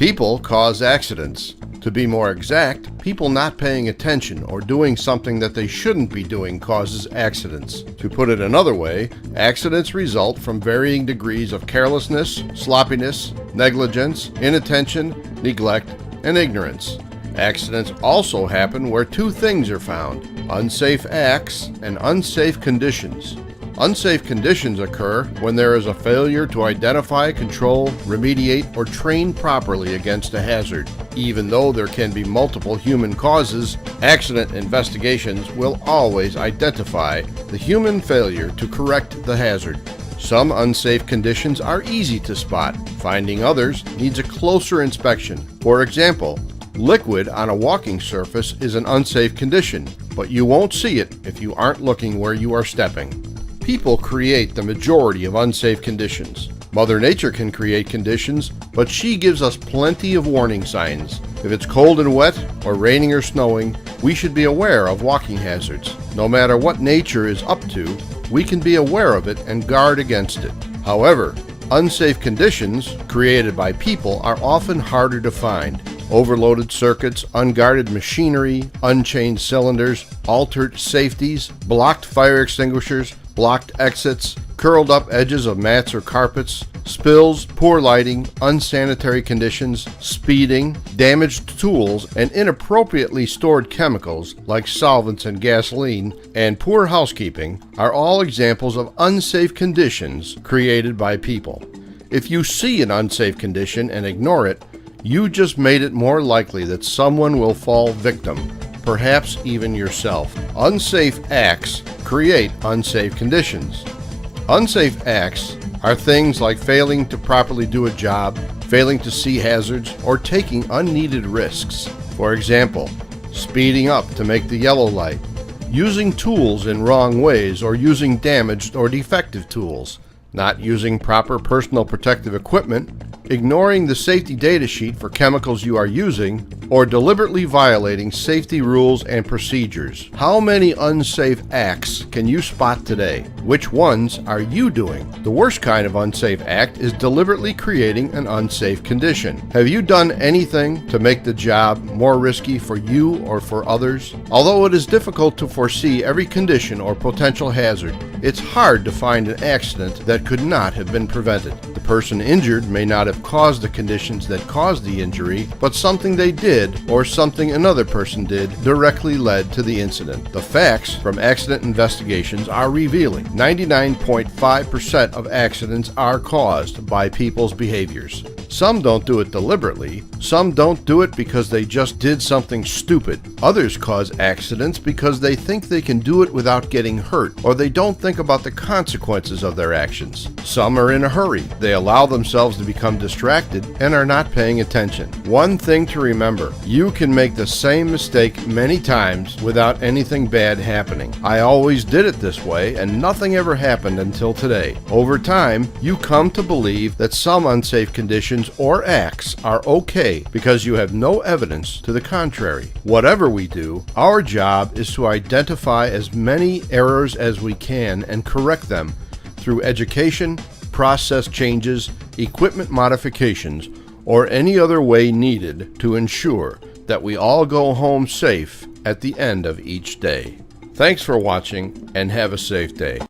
People cause accidents. To be more exact, people not paying attention or doing something that they shouldn't be doing causes accidents. To put it another way, accidents result from varying degrees of carelessness, sloppiness, negligence, inattention, neglect, and ignorance. Accidents also happen where two things are found: unsafe acts and unsafe conditions. Unsafe conditions occur when there is a failure to identify, control, remediate, or train properly against a hazard. Even though there can be multiple human causes, accident investigations will always identify the human failure to correct the hazard. Some unsafe conditions are easy to spot. Finding others needs a closer inspection. For example, liquid on a walking surface is an unsafe condition, but you won't see it if you aren't looking where you are stepping. People create the majority of unsafe conditions. Mother Nature can create conditions, but she gives us plenty of warning signs. If it's cold and wet, or raining or snowing, we should be aware of walking hazards. No matter what nature is up to, we can be aware of it and guard against it. However, unsafe conditions created by people are often harder to find. Overloaded circuits, unguarded machinery, unchained cylinders, altered safeties, blocked fire extinguishers, blocked exits, curled up edges of mats or carpets, spills, poor lighting, unsanitary conditions, speeding, damaged tools, and inappropriately stored chemicals like solvents and gasoline, and poor housekeeping are all examples of unsafe conditions created by people. If you see an unsafe condition and ignore it, you just made it more likely that someone will fall victim, perhaps even yourself. Unsafe acts create unsafe conditions. Unsafe acts are things like failing to properly do a job, failing to see hazards, or taking unneeded risks. For example, speeding up to make the yellow light, using tools in wrong ways or using damaged or defective tools, not using proper personal protective equipment, ignoring the safety data sheet for chemicals you are using, or deliberately violating safety rules and procedures. How many unsafe acts can you spot today? Which ones are you doing? The worst kind of unsafe act is deliberately creating an unsafe condition. Have you done anything to make the job more risky for you or for others? Although it is difficult to foresee every condition or potential hazard, it's hard to find an accident that could not have been prevented. The person injured may not have caused the conditions that caused the injury, but something they did or something another person did directly led to the incident. The facts from accident investigations are revealing. 99.5% of accidents are caused by people's behaviors. Some don't do it deliberately. Some don't do it because they just did something stupid. Others cause accidents because they think they can do it without getting hurt, or they don't think about the consequences of their actions. Some are in a hurry. They allow themselves to become distracted and are not paying attention. One thing to remember: you can make the same mistake many times without anything bad happening. I always did it this way, and nothing ever happened until today. Over time, you come to believe that some unsafe conditions or acts are okay because you have no evidence to the contrary. Whatever we do, our job is to identify as many errors as we can and correct them through education, process changes, equipment modifications, or any other way needed to ensure that we all go home safe at the end of each day. Thanks for watching and have a safe day.